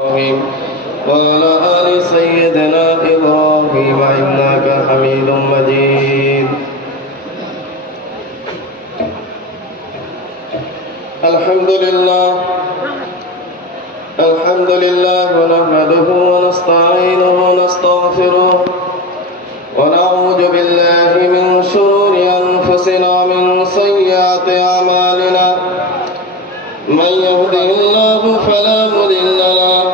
إبراهيم وعلى آل سيدنا إبراهيم إنك حميد مجيد. الحمد لله ونحمده ونستعينه ونستغفره ونعوذ بالله من شرور أنفسنا ومن سيئات أعمالنا. من يهده الله فلا مضل له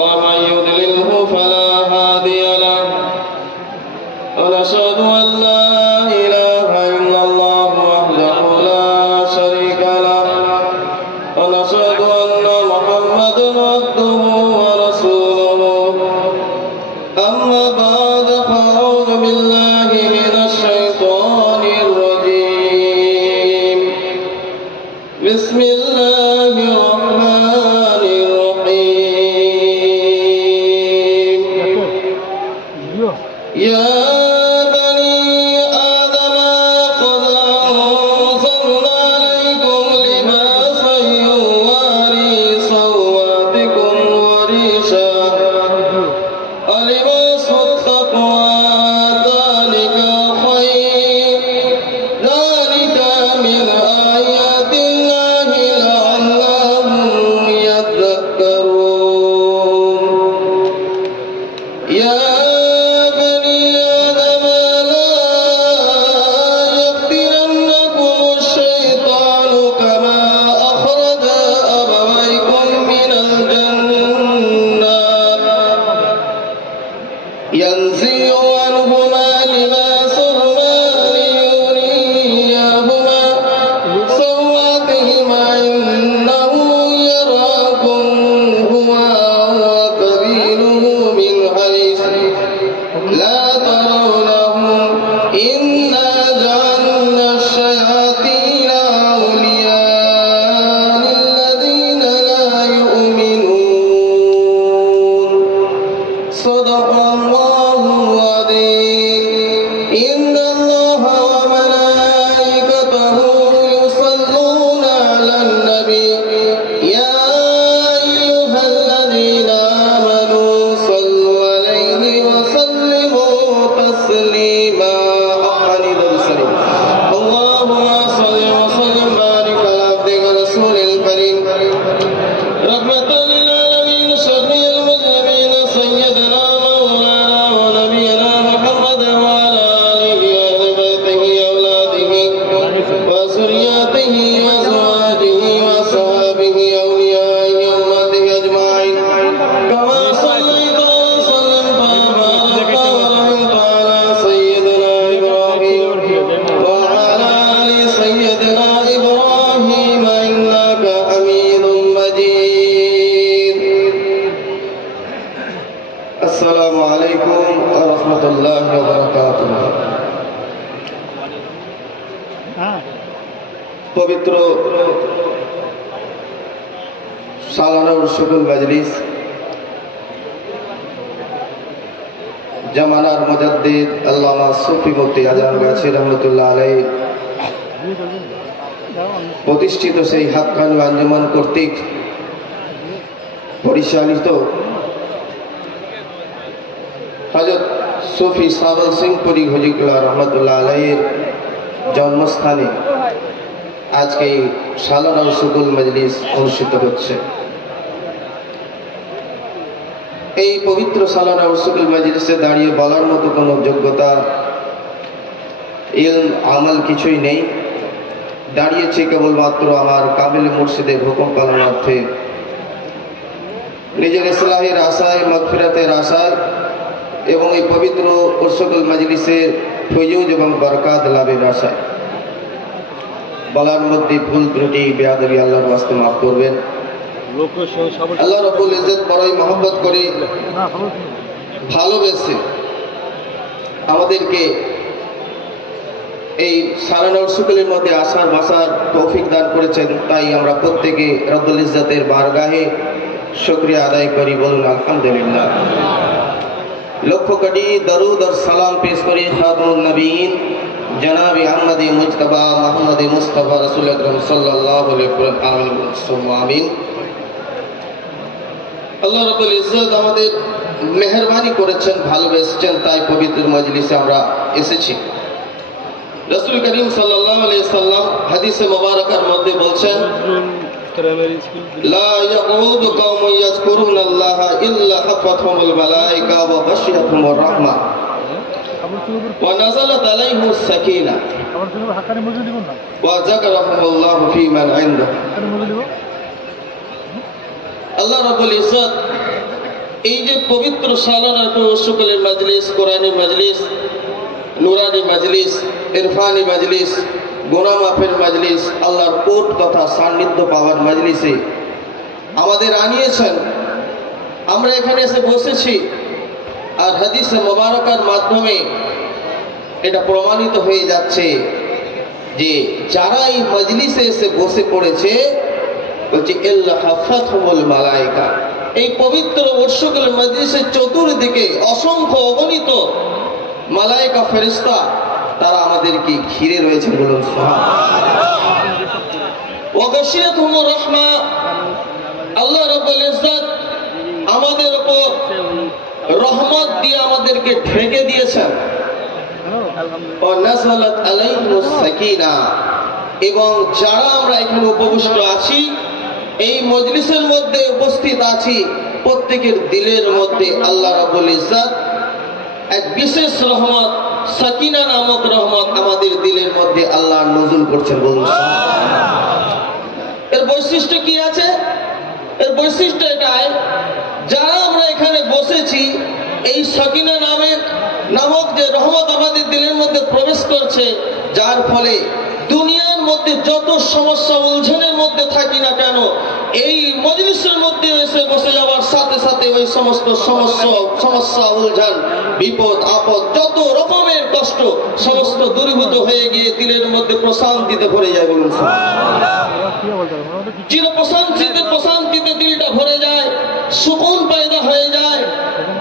ومن يضلله فلا هادي له. ونشهد أن لا إله إلا الله وحده لا شريك له. ونشهد أن محمدا عبده ورسوله. أما بعد فأعوذ بالله من الشيطان الرجيم. بسم الله الرحمن الرحيم. يا بني آدم قد أنزلنا عليكم لباسا يواري سوآتكم وريشا ولباس التقوى ذلك خير. ذلك من آيات الله لعلهم يذكرون. يا بني آدم لا يفتننكم الشيطان كما أخرج أبويكم من الجنة ينزع عنهما لباسهما ليريهما سوآتهما إنه يراكم هو وقبيله من حيث لا ترونهم. إنا جعلنا الشياطين أولياء للذين لا يؤمنون. صدق الله العظيم. إن الله وملائكته يصلون على النبي يا أيها الذين آمنوا صلوا عليه وسلموا تسليما. اللهم صل وسلم وبارك على عبدك ورسولك الكريم رحمة للعالمين شفيع المذنبين سيدنا مولانا ونبينا محمد وعلى آله وأهل بيته أولاده وذرياته وأزواجه وأصحابه أوليائه أمته أجمعين. كما صليت وسلمت وباركت ورحمت على سيدنا إبراهيم وعلى آل سيدنا إبراهيم إنك حميد مجيد. السلام عليكم ورحمة الله وبركاته. পবিত্র সালানা উরসুল মাজলিস জামানার মুজাদ্দিদ আল্লামা সুফি মুফতি আজম গাছি রহমতুল্লাহ আলাইহি প্রতিষ্ঠিত সেই হাক্কানি আঞ্জুমান কর্তৃক পরিচালিত হযরত সুফি সাবল সিং পুরি হুজুরুল্লাহ রহমতুল্লাহ আলাইহির জন্মস্থানে আজকে সালানা উরসুল মাজলিস অনুষ্ঠিত হচ্ছে। এই পবিত্র সালানা উরসুল মাজলিসে দাঁড়িয়ে বলার মতো কোনো যোগ্যতা ইলম আমল কিছুই নেই। দাঁড়িয়েছে কেবলমাত্র আমার কামিল মুর্শিদের হুকুম পালনার্থে, নিজের ইসলাহের আশায়, মাগফিরাতের আশায় এবং এই পবিত্র উরসুল মাজলিসের ফয়জুজ এবং বরকাত লাভের আশায়। বলার মধ্যে ভুল ত্রুটি বেয়াদবি আল্লাহর ওয়াস্তে মাফ করবেন। আল্লাহ রাব্বুল ইজ্জত বড়ই মহব্বত করে ভালোবেসে আমাদেরকে এই সালানা উরসুলের মধ্যে আসার বাসার তৌফিক দান করেছেন। তাই আমরা প্রত্যেকে রব্বুল ইজ্জতের বারগাহে শুকরিয়া আদায় করি। বলুন আলহামদুলিল্লাহ। লক্ষ কোটি দরুদ আর সালাম পেশ করি খাতামুন নবীন जनाब अहमद मुजतबा मोहम्मद मुस्तफ़ा रसूल अकरम सल्लल्लाहु अलैहि वसल्लम आमीन। আল্লাহ রাব্বুল ইজ্জত আমাদের মেহেরবানি করেছেন, ভালোবেসেছেন, তাই পবিত্র মজলিসে আমরা এসেছি। রাসূল করিম সাল্লাল্লাহু আলাইহি সাল্লাম হাদিসে মুবারাকার মধ্যে বলছেন, লা ইয়াউদু কওমুন ইয়াযকুরুনাল্লাহা ইল্লা হাফাতহুমুল মালায়েকা ওয়া গাশিয়াতহুমুর রাহমাহ ওয়া নাযালাত আলাইহিmus সাকিনাহ ওয়া যাকারাহুমুল্লাহু ফী মান ইনদাহু। আল্লাহ রাব্বুল ইজ্জত এই যে পবিত্র সালানা শুকরের মজলিস, কোরআনী মজলিস, নুরানি মজলিস, ইরফানি মজলিস, গুনাহ মাফের মজলিস, আল্লাহর কোট তথা সান্নিধ্য পাওয়ার মজলিসে আমাদের আনিয়েছেন। আমরা এখানে এসে বসেছি, আর হাদিসে মুবারাকার মাধ্যমে এটা প্রমাণিত হয়ে যাচ্ছে যে যারা এই মজলিসে এসে বসে পড়েছে, বলছে ইল্লা হাফাতহুমুল মালায়েকা, এই পবিত্র উৎসবের মজলিসের চতুর্দিকে অসংখ্য অগণিত মালায়েকা ফেরেশতা তারা আমাদেরকে ঘিরে রয়েছে, বলুন সুবহানাল্লাহ। ওয়া গাশিয়াতহুমুর রাহমা, আল্লাহ রাব্বুল ইজ্জত আমাদের উপর রহমত দিয়ে আমাদেরকে ঢেকে দিয়েছেন। ওয়া নাযালাত আলাইহিmus সাকিনাহ, এবং যারা আমরা এখানে উপবিষ্ট আছি, এই মজলিসের মধ্যে উপস্থিত আছি, প্রত্যেকের দিলের মধ্যে আল্লাহ রাব্বুল ইজ্জত এক বিশেষ রহমত, সাকিনা নামক রহমত আমাদের দিলের মধ্যে আল্লাহ নজুল করছেন, বলুন সুবহানাল্লাহ। এর বৈশিষ্ট্য কি আছে? এর বৈশিষ্ট্য এটাই, যারা আমরা এখানে বসেছি, এই সাকিনা নামক যে রহমত আমাদের দিলের মধ্যে প্রবেশ করছে, যার ফলে দুনিয়ার মধ্যে যত সমস্যা উলঝনের মধ্যে থাকি না কেন, এই মজলিসের মধ্যে এসে বসে যাওয়ার সাথে সাথে ওই সমস্ত সমস্যা উলঝন, বিপদ আপদ, যত রকমের কষ্ট সমস্ত দূরীভূত হয়ে গিয়ে দিলের মধ্যে প্রশান্তিতে ভরে যায়, বলুন চির প্রশান্তিতে দিলটা ভরে যায়, সুকুন পয়দা হয়ে যায়।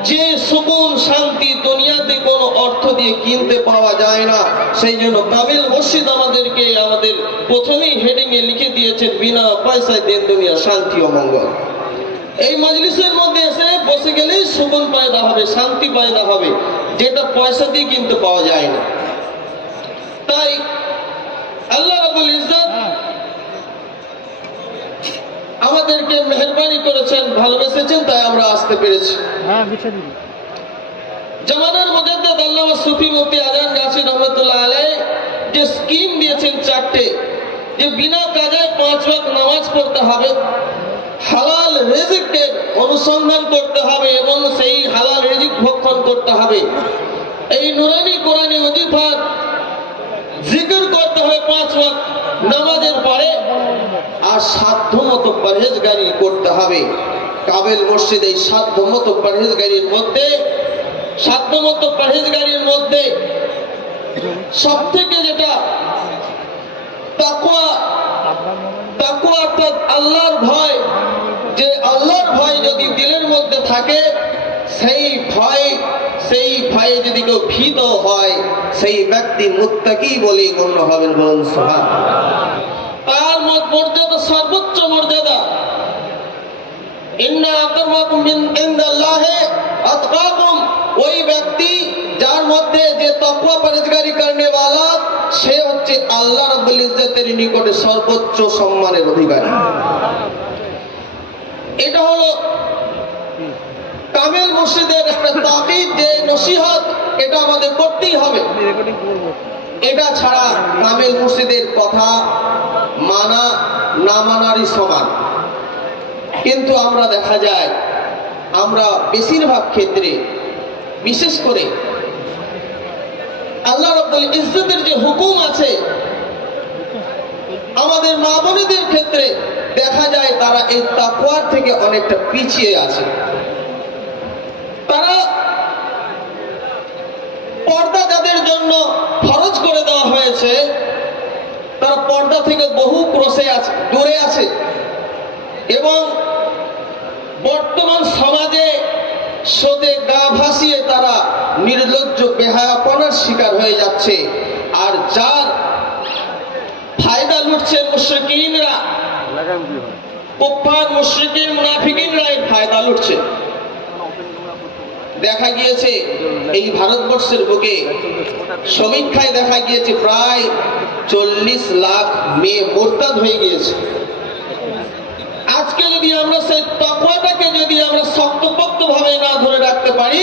যে সুকুন শান্তি দুনিয়াতে কোনো অর্থ দিয়ে কিনতে পাওয়া যায় না। সেই জন্য কামিল মুর্শিদ আমাদেরকে আমাদের প্রথমেই হেডিং এ লিখে দিয়েছেন, বিনা পয়সায় দিন দুনিয়া শান্তি ও মঙ্গল। এই মজলিসের মধ্যে এসে বসে গেলেই সুকুন পয়দা হবে, শান্তি পয়দা হবে, যেটা পয়সা দিয়ে কিনতে পাওয়া যায় না। তাই আল্লাহ রাব্বুল ইজ্জত আমাদেরকে মেহেরবানি করেছেন, ভালোবেসেছেন, তাই আমরা আসতে পেরেছি। জামানার মুজাদ্দিদ আল্লামা সুফি মুফতি আজান গাছি রহমাতুল্লাহ আলাইহি যে স্কিম দিয়েছেন চারটে, যে বিনা কাজায় 5 ওয়াক্ত নামাজ পড়তে হবে, হালাল রিজিকের অনুসন্ধান করতে হবে এবং সেই হালাল রিজিক ভক্ষণ করতে হবে, এই নুরানি কোরআনী ওজিফার জিকির করতে হবে 5 ওয়াক্ত নামাজের পরে, আর সাধ্যমতো পরহেজগারি করতে হবে। কামিল মুর্শিদ এই সাধ্যমতো পরহেজগারির মধ্যে সব থেকে যেটা তাকওয়া অর্থাৎ আল্লাহর ভয়, যে আল্লাহর ভয় যদি দিলের মধ্যে থাকে, সেই ভয়ে যদি কেউ ভীত হয়, সেই ব্যক্তি মুত্তাকি বলে গণ্য হবেন, বলুন সুবহানাল্লাহ। তার মর্যাদা সর্বোচ্চ মর্যাদা, ইন্না আকরামাকুম ইনদাল্লাহি আতকাকুম, ওই ব্যক্তি যার মধ্যে যে তাকওয়া পরহেজগারি করনে वाला, সে হচ্ছে আল্লাহ রাব্বুল ইজ্জতের নিকটে সর্বোচ্চ সম্মানের অধিকারী। এটা হলো কামিল মুর্শিদের একটা তাকিদ, যে নসিহত এটা আমাদের করতেই হবে। এটা ছাড়া কামিল মুর্শিদের কথা মানা না মানারই সমান। কিন্তু আমরা দেখা যায়, আমরা বেশিরভাগ ক্ষেত্রে, বিশেষ করে আল্লাহ রাব্বুল ইজ্জতের যে হুকুম আছে, আমাদের মা বোনেদের ক্ষেত্রে দেখা যায় তারা এই তাকওয়ার থেকে অনেকটা পিছিয়ে আছে। তারা পর্দা যাদের জন্য ফরজ করে দেওয়া হয়েছে, তারা পর্দা থেকে বহু ক্রোশে আছে, দূরে আছে, এবং বর্তমান সমাজে স্রোতে গা ভাসিয়ে তারা নির্লজ্জ বেহায়াপনার শিকার হয়ে যাচ্ছে। আর যার ফায়দা লুটছে মুশরিকিনরা, কুফফার মুশরিকিন মুনাফিকিনরা এর ফায়দা লুটছে। দেখা গিয়েছে এই ভারতবর্ষের বুকে সমীক্ষায় দেখা গিয়েছে প্রায় 40 লাখ মেয়ে মুরতাদ হয়ে গিয়েছে। আজকে যদি আমরা সেই তাকওয়াটাকে যদি আমরা শক্তপোক্তভাবে না ধরে রাখতে পারি,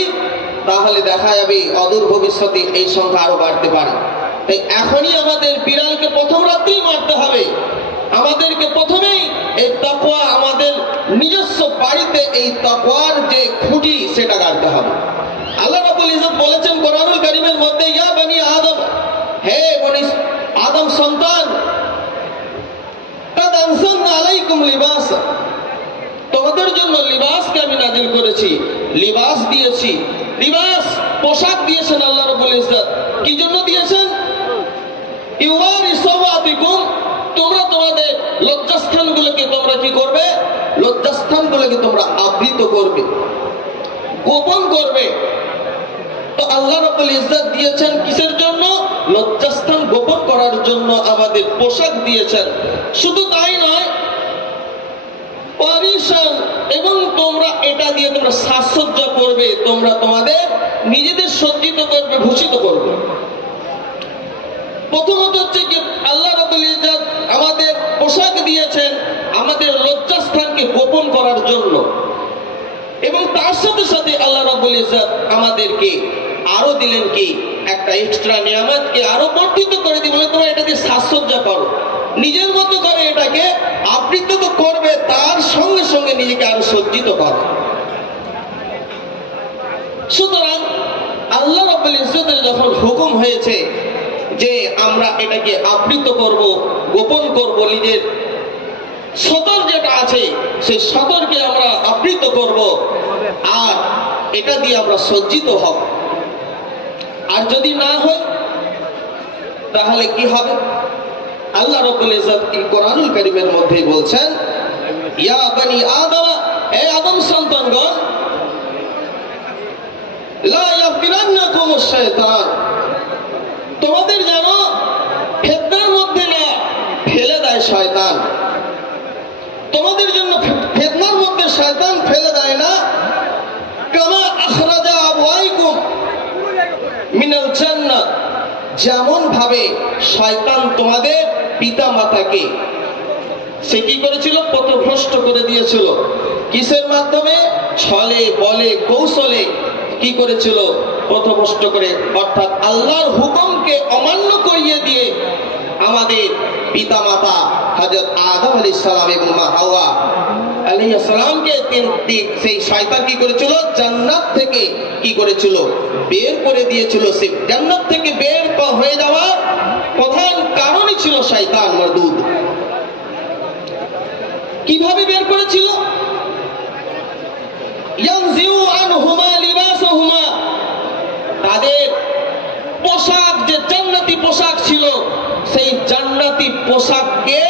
তাহলে দেখা যাবে অদূর ভবিষ্যতে এই সংখ্যা আরো বাড়তে পারে। তাই এখনই আমাদের বিড়ালকে প্রথম রাতেই মারতে হবে। আমাদেরকে প্রথমেই এই তাকওয়া আমাদের নিজস্ব বাড়িতে এই তাকওয়ার যে খুঁটি সেটা গাড়তে হবে। আল্লাহ রাব্বুল ইজ্জত বলেছেন কোরআনুল কারীমের মধ্যে, ইয়া বনি আদম, হে বনি আদম সন্তান, কাদ আনজালনা আলাইকুম লিবাস, তোমাদের জন্য লিবাসকে আমি নাযিল করেছি, লিবাস দিয়েছি। লিবাস পোশাক দিয়েছেন আল্লাহ রাব্বুল ইজ্জত। কি জন্য দিয়েছেন? ইউয়ারি সাওয়াতিকুম, তোমরা তোমাদের লজ্জাস্থানগুলোকে তোমরা কি করবে? লজ্জাস্থানগুলোকে তোমরা আবৃত করবে, গোপন করবে। তো আল্লাহ রাব্বুল ইজ্জত দিয়েছেন কিসের জন্য? লজ্জাস্থান গোপন করার জন্য আমাদের পোশাক দিয়েছেন। শুধু তাই নয়, পরিশান, এবং তোমরা এটা দিয়ে তোমরা সাজসজ্জা করবে, তোমরা তোমাদের নিজেদের সজ্জিত করবে, ভূষিত করবে। প্রথমত হচ্ছে কি আল্লাহ রাব্বুল ইজ্জত আমাদের পোশাক দিয়েছেন আমাদের লজ্জাস্থানকে গোপন করার জন্য, এবং তার সাথে সাথে আল্লাহ রাব্বুল ইজ্জত আমাদেরকে আরো দিলেন কি একটা এক্সট্রা নিয়ামতকে আরো বর্ধিত করে দিয়ে বলে তোমরা এটা দিয়ে সাজসজ্জা করো, নিজের মতো করে এটাকে আবৃত তো করবে, তার সঙ্গে সঙ্গে নিজেকে আরো সজ্জিত করো। সুতরাং আল্লাহ রাব্বুল ইজ্জতের যখন হুকুম হয়েছে যে আমরা এটাকে আবৃত করব, গোপন করব, নিজের সতর যেটা আছে সেই সতরকে আমরা আবৃত করব, আর এটা দিয়ে আমরা সজ্জিত হব। আর যদি না হয় তাহলে কি হবে? আল্লাহ রাব্বুল ইজ্জত এই কোরআনুল কারীমের মধ্যে বলছেন, ইয়া বনি আদম, হে আদম সন্তানগণ, লা ইয়াফতিনান্নাকুমুশ শাইতান, তোমাদের যেন ফিতনার মধ্যে না ফেলে দেয় শয়তান। তোমাদের জন্য ফিতনার মধ্যে শয়তান ফেলে দেয় না। কামা আখরাজা আবওয়াইকুম মিনাল জান্নাহ, যেমন ভাবে শয়তান তোমাদের পিতা মাতাকে সে কি করেছিল? পথভ্রষ্ট করে দিয়েছিল। কিসের মাধ্যমে? ছলে বলে কৌশলে কি করেছিল? পথভ্রষ্ট করে, অর্থাৎ আল্লাহর হুকুমকে অমান্য করিয়ে দিয়ে আমাদের পিতা মাতা হযরত আদম আলাইহিস সালাম এবং মা হাওয়া আলাইহিস সালামকে সেই শয়তান কি করেছিল? জান্নাত থেকে কি করেছিল? বের করে দিয়েছিল। সেই জান্নাত থেকে বের হয়ে যাওয়ার প্রধান কারণই ছিল শয়তান মারদুদ। কিভাবে বের করেছিল? ইয়ানজিউ আনহুমা লিবাসাহুমা, তাদের পোশাক যে জান্নাতি পোশাক ছিল সেই জান্নাতি পোশাককে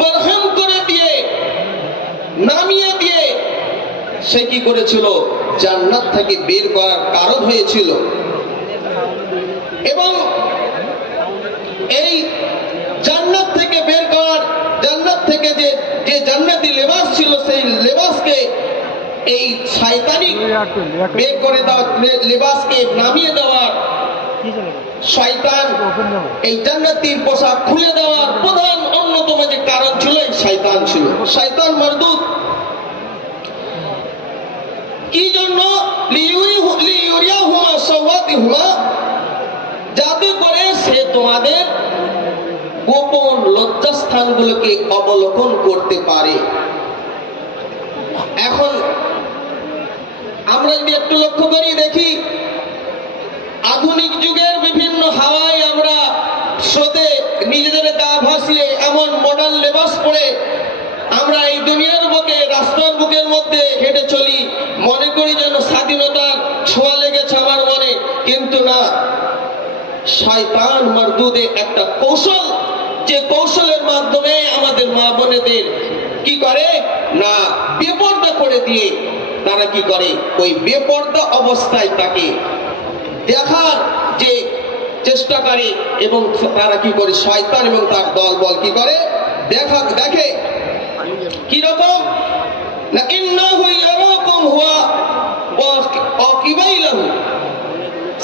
বরহম করে দিয়ে, নামিয়ে দিয়ে সে কি করেছিল? জান্নাত থেকে বের করার কারণ হয়েছিল। এবং এই জান্নাত থেকে বের করার, জান্নাত থেকে যে জান্নাতি লেবাস ছিল সেই লেবাসকে এই শয়তানি বের করে দেওয়া, লেবাসকে নামিয়ে দেওয়ার, শয়তান এই জান্নাতীর পোশাক খুলে দেওয়ার প্রধান অন্যতম যে কারণ ছিল এই শয়তান ছিল, শয়তান মারদুদ। কি জন্য? লিইউরিয়াহুমা সাওয়াতিহুমা, যাতে করে সে তোমাদের গোপন লজ্জাস্থানগুলোকে অবলোকন করতে পারে। এখন আমরা যদি একটু লক্ষ্য করি, দেখি আধুনিক যুগের বিভিন্ন হাওয়ায় আমরা স্রোতে নিজেদের গা ভাসিয়ে এমন মডার্ন লেবাস পরে আমরা এই দুনিয়ার বুকে, রাস্তার বুকের মধ্যে হেঁটে চলি, মনে করি যেন স্বাধীনতার ছোঁয়া লেগেছে আমার মনে। কিন্তু না, শয়তান মারদুদে একটা কৌশল, যে কৌশলের মাধ্যমে আমাদের মা বোনেদের কি করে না বেপর্দা করে দিয়ে তারা কি করে? ওই বেপর্দা অবস্থায় তাকে দেখার যে চেষ্টা করে, এবং তারা কি করে? শয়তান এবং তার দলবল কি করে? দেখে কি রকম না ইন্নাহু ইয়ারাকুম হুয়া ওয়া কিবাইলাহু,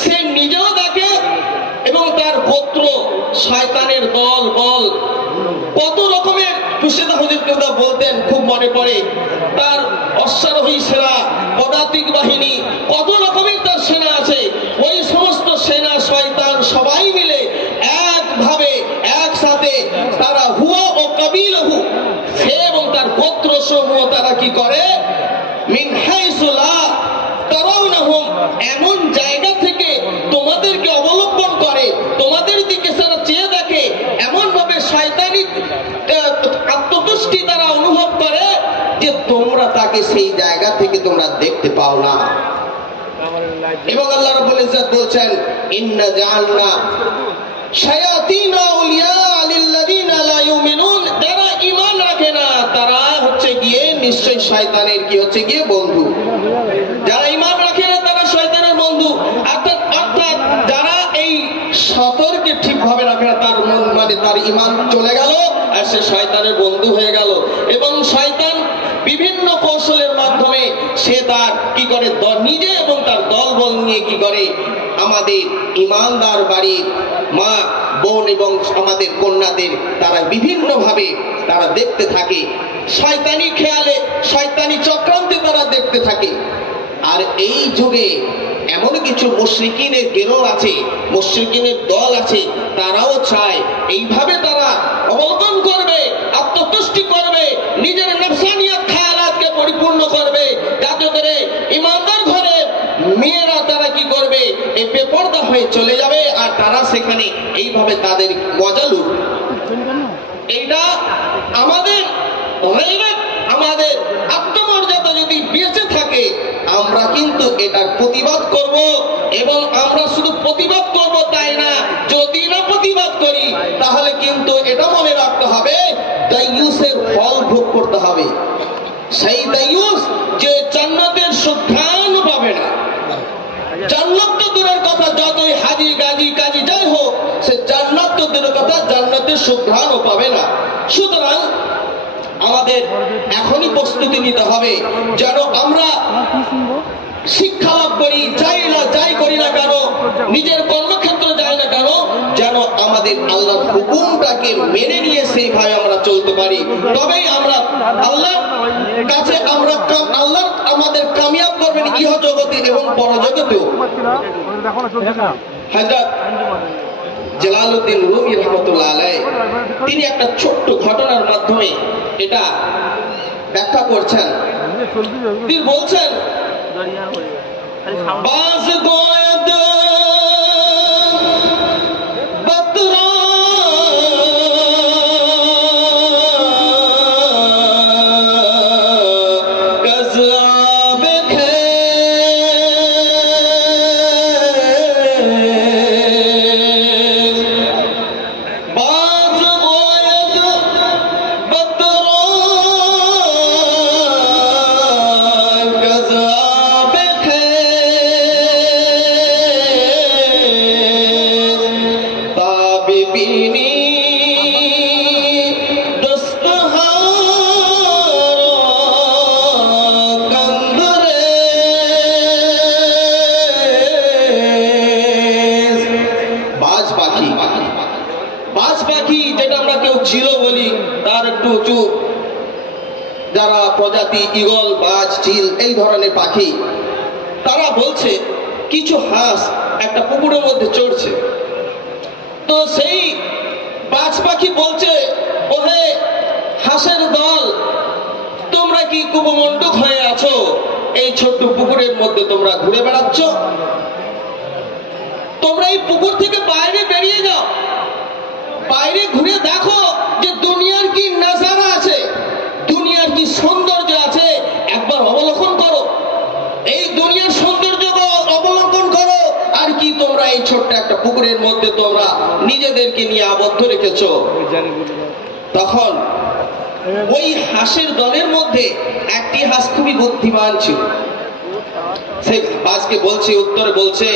সে নিজেও দেখে এবং তার গোত্র শয়তানের দল বল কত রকমের মুর্শিদা হুজুর কেউদা বলতেন, খুব মনে পড়ে তার অশ্বারোহী সেনা পদাতিক বাহিনী কত রকমের তার সেনা আছে। ওই সমস্ত সেনা শয়তান সবাই মিলে একভাবে একসাথে তারা হুয়া ও কাবিলহু, সে এবং তার গোত্র সমূহ তারা কি করে মিন হাইসু লা তারাউনাহুম, এমন জায়গা থেকে তোমাদেরকে অবলম্বন করে, তোমাদের দিকে তারা চেয়ে দেখে, এমন ভাবে শয়তানি আত্মতুষ্টি তারা অনুভব করে যে তোমরা তাকে সেই জায়গা থেকে তোমরা দেখতে পাও না। এবং আল্লাহ রাব্বুল ইজ্জত বলছেন ইন্না জাআলনা শায়াতিন আউলিয়া লিল্লাযিনা লা ইউমিনুন, যারা ঈমান রাখে না তারা হচ্ছে গিয়ে নিশ্চয় শয়তানের কি হচ্ছে গিয়ে বন্ধু। যারা ঈমান রাখে না তারা শয়তানের বন্ধু, অর্থাৎ যারা এই সতর্কে ঠিকভাবে রাখে না তার মন মানে তার ঈমান চলে গেল আর সে শয়তানের বন্ধু হয়ে গেল। এবং শয়তান বিভিন্ন কৌশলের মাধ্যমে সে তার কি করে নিজে এবং তার দলবল নিয়ে কি করে আমাদের ঈমানদার বাড়ির মা বোন এবং আমাদের কন্যাদের তারা বিভিন্ন ভাবে তারা দেখতে থাকে, শয়তানি খেয়ালে শয়তানি চক্রান্তে তারা দেখতে থাকে। আর এই যুগে এমন কিছু মুশরিকিনের গেরো আছে, মুশরিকিনের দল আছে, তারাও চায় এইভাবে তারা অবলম্বন করবে, আত্মতুষ্টি করবে, নিজের নফসানিয়াত খেয়ালাতকে পরিপূর্ণ করবে, যাতে করে ঈমানদার ঘরে মেয়েরা তারা কি করবে এই বেপরদা হয়ে চলে যাবে আর তারা সেখানে এইভাবে তাদের মজা লুটবে। এইটা আমাদের আমাদের আত্মমর্যাদা যদি বেঁচে থাকে আমরা কিন্তু এটার প্রতিবাদ করব। এবং আমরা শুধু প্রতিবাদ করব তাই না, যদি না প্রতিবাদ করি তাহলে কিন্তু এটা মনে রাখতে হবে দায়ুসের ফল ভোগ করতে হবে। সেই দায়ুস যে জান্নাতের সুঘ্রাণ পাবে না, জান্নাত তো দূরের কথা, যতই হাজি গাজী কাজী যাই হোক সে জান্নাত তো দূরের কথা জান্নাতের সুঘ্রাণও পাবে না। সুতরাং আমাদের এখনই প্রস্তুতি নিতে হবে যেন আমরা শিক্ষা লাভ করি, যাই করি না কেন, নিজের কর্মক্ষেত্রে যাই না কেন, যেন আমাদের আল্লাহর হুকুমটাকে মেনে নিয়ে সেইভাবে আমরা চলতে পারি। তবেই আমরা আল্লাহর কাছে আল্লাহ আমাদের কামিয়াব করবেন ইহ জগতে এবং পরজগতেও। হযরত জালালউদ্দিন রুমি রহমাতুল্লাহ আলাইহি তিনি একটা ছোট্ট ঘটনার মাধ্যমে এটা ব্যাখ্যা করছেন। তিনি বলছেন বাজ গোয়েদ বতরা গজবে খে বাজ গোয়েদ বতরা গজবে খে তাবিবিনী বাজ পাখি যেটা আমরা কেউ চিল বলি, তার একটু উঁচু যারা প্রজাতি ঈগল, বাজ, চিল এই ধরনের পাখি, তারা বলছে কিছু হাঁস একটা পুকুরের মধ্যে চড়ছে। তো সেই বাজ পাখি বলছে ওহে হাঁসের দল, তোমরা কি কুপমণ্ডুক হয়ে আছো, এই ছোট্ট পুকুরের মধ্যে তোমরা ঘুরে বেড়াচ্ছ, তোমরা এই পুকুর থেকে বাইরে বেরিয়ে যাও, বাইরে ঘুরে দেখো যে দুনিয়ার কি নজারা আছে, দুনিয়ার কি সৌন্দর্য আছে, একবার অবলোকন করো, এই দুনিয়ার সৌন্দর্য অবলম্বন করো। আর কি তোমরা এই ছোট্ট একটা পুকুরের মধ্যে তোমরা নিজেদেরকে নিয়ে আবদ্ধ রেখেছো। তখন ওই হাঁসের দলের মধ্যে একটি হাঁস খুবই বুদ্ধিমান ছিল, সে বাজকে বলছে, উত্তরে বলছে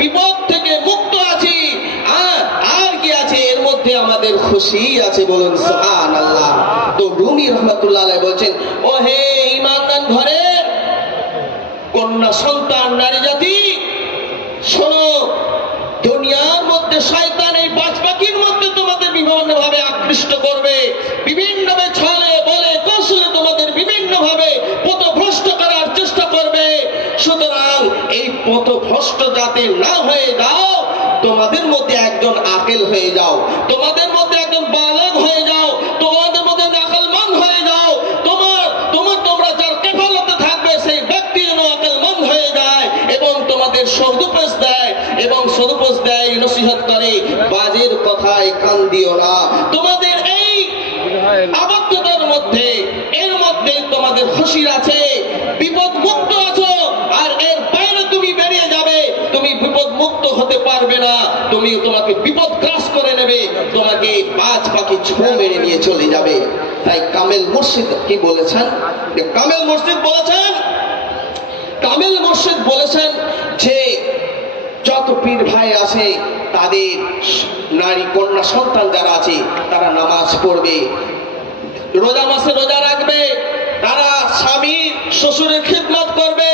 বিপদ থেকে মুক্ত আছি। আর কি আছে এর মধ্যে? আমাদের খুশি আছে, বলুন সুবহানাল্লাহ। তো রুমি রহমাতুল্লাহ আলাইহি বলছেন, ও হে ঈমানদার ঘরের কন্যা সন্তান নারী জাতি, শোনো, দুনিয়ার মধ্যে শয়তান এই পাঁচ পাখির মধ্যে তোমাদের বিভিন্ন ভাবে আকৃষ্ট করবে, বিভিন্ন ভাবে ছলে বলে কৌশলে তোমাদের বিভিন্ন ভাবে পথভ্রষ্ট করার চেষ্টা করবে। সুতরাং এই পথভ্রষ্ট যাতে না হয়ে যাও, তোমাদের মধ্যে একজন আকেল হয়ে যাও, তোমাদের মধ্যে একজন বালেগ হয়ে যাও, তোমাদের মধ্যে আকলমন্দ হয়ে যাও। তোমরা যার কেফালতে থাকবে সেই ব্যক্তি যেন আকলমন্দ হয়ে যায় এবং তোমাদের সদুপদেশ দেয়, এবং সদুপদেশ দেয়, নসিহত করে, বাজের কথায় কান দিও না। তোমাদের এই আবদ্ধতার মধ্যে, এর মধ্যে তোমাদের খুশি আছে, বিপদ মুক্ত আছো। আর এর বাইরে তুমি বেরিয়ে যাবে, তুমি বিপদ মুক্ত হতে পারবে না, তোমাকে বিপদ গ্রাস করে নেবে, তোমাকে পাঁচ পাখি ছো মেরে নিয়ে চলে যাবে। তাই কামেল মুর্শিদ কি বলেছেন? কামেল মুর্শিদ বলেছেন যে যত পীর ভাই আছে তাদের নারী কন্যা সন্তান যারা আছে তারা নামাজ পড়বে, রোজা মাসে রোজা রাখবে, তারা স্বামী শ্বশুরের খিদমত করবে,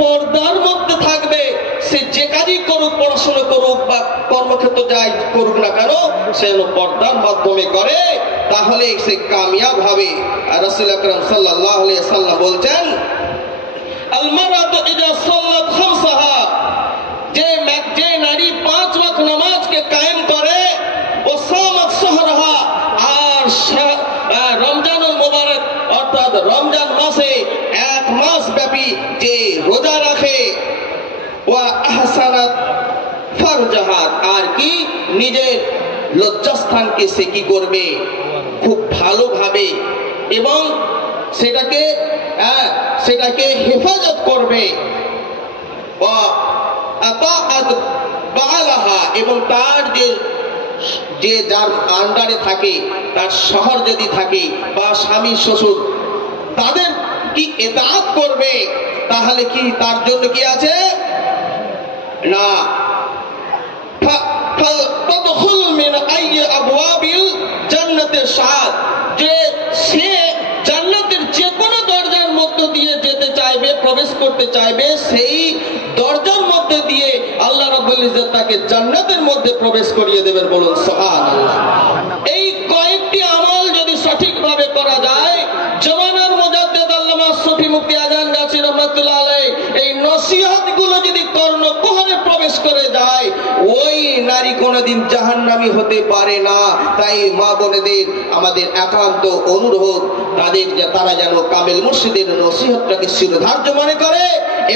পর্দার মধ্যে থাকবে। সে যে কাজই করুক, পড়াশোনা করুক বা কর্মক্ষেত্র যাই করুক না কেন, সে পর্দার মাধ্যমে করে, তাহলে সে কামিয়াব হবে। আর রাসূল আকরাম সাল্লাল্লাহু আলাইহি ওয়াসাল্লাম বলছেন, আল মারাতু ইযা সাল্লাত খামসাহা, যে নারী 5 ওয়াক্ত নামাজকে কায়েম করে, ও সামাত শাহরাহা, আর রমজানুল মুবারক অর্থাৎ রমজান মাসে 1 মাস ব্যাপী যে রোজা রাখে, ওয়া আহসানাত ফারজাহা, আর কি নিজের লজ্জাস্থানকে সে কি করবে? খুব ভালোভাবে এবং সেটাকে হেফাজত করবে, এবং তার যে যার আন্ডারে থাকে, তার শহর যদি থাকে বা স্বামী শ্বশুর, তাদের কি ইতাআত করবে, তাহলে কি তার জন্য কি আছে না, ফাদখুল মিন আইয়ি আবওয়াবিল জান্নাতিশ শাআত, যে সে জান্নাতের যে কোনো দরজার মধ্য দিয়ে যেতে চাইবে, প্রবেশ করতে চাইবে, সেই দরজার মধ্যে দিয়ে আল্লাহ রাব্বুল ইজ্জত তাকে জান্নাতের মধ্যে প্রবেশ করিয়ে দেবেন, বলুন সুবহানাল্লাহ। এই কয়েকটি আমল যদি সঠিকভাবে করা যায়, জামানার মুজাদ্দিদ আল্লামা সুফি মুফতি আজান গাছী রহমাতুল্লাহ আলাইহি এই নসিহতগুলো যদি কর্ণকুহরে প্রবেশ করে যায়, ওই নারী কোনোদিন জাহান্নামী হতে পারে না। তাই মা বোনেদের আমাদের একান্ত অনুরোধ, তারা যেন কামেল মুর্শিদের নসিহতটাকে শিরোধার্য মনে করে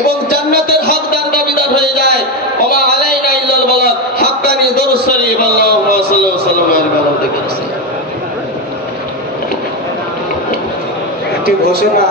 এবং জান্নাতের হকদার দাবিদার হয়ে যায়। ওমা আলাইনা ইল্লাল বালাগ, হাক্কানি দরুদ শরীফ, আল্লাহুম্মা সাল্লি ওয়া সাল্লিম আলা রাসূলিল্লাহ। একটি ঘোষণা